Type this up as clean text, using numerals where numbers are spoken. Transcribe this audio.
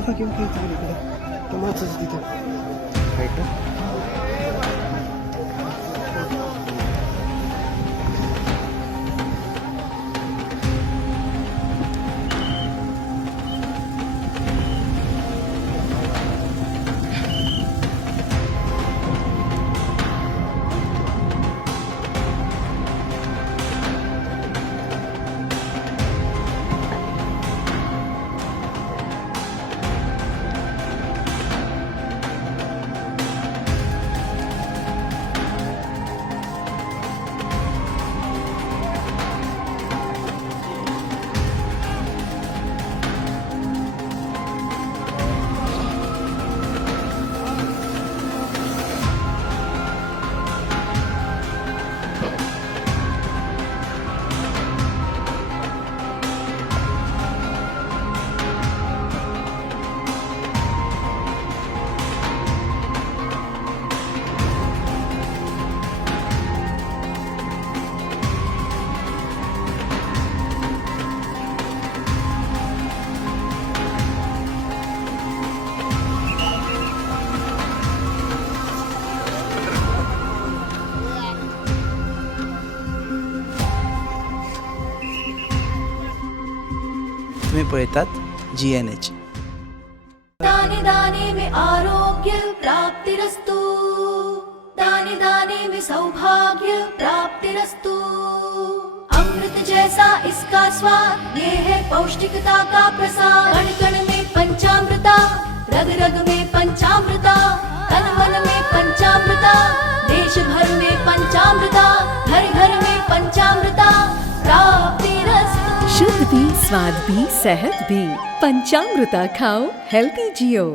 बघा गेम खेळतो इकडे माणसाच तिथं काय का तुम्ही पळतात GNH. दाने दाने में आरोग्य प्राप्तिरस्तु, दाने दाने में सौभाग्य प्राप्तिरस्तु। अमृत जैसा इसका स्वाद, ये है पौष्टिकता का प्रसाद। कण कण में पंचामृता, रग रग में पंचामृता, तन मन में पंचामृता, देश भर में पंचामृता, घर घर में पंचामृता प्राप्तिरस्तु। शुद्ध भी, स्वाद भी, सेहत भी। पंचामृता खाओ, हेल्थी जियो।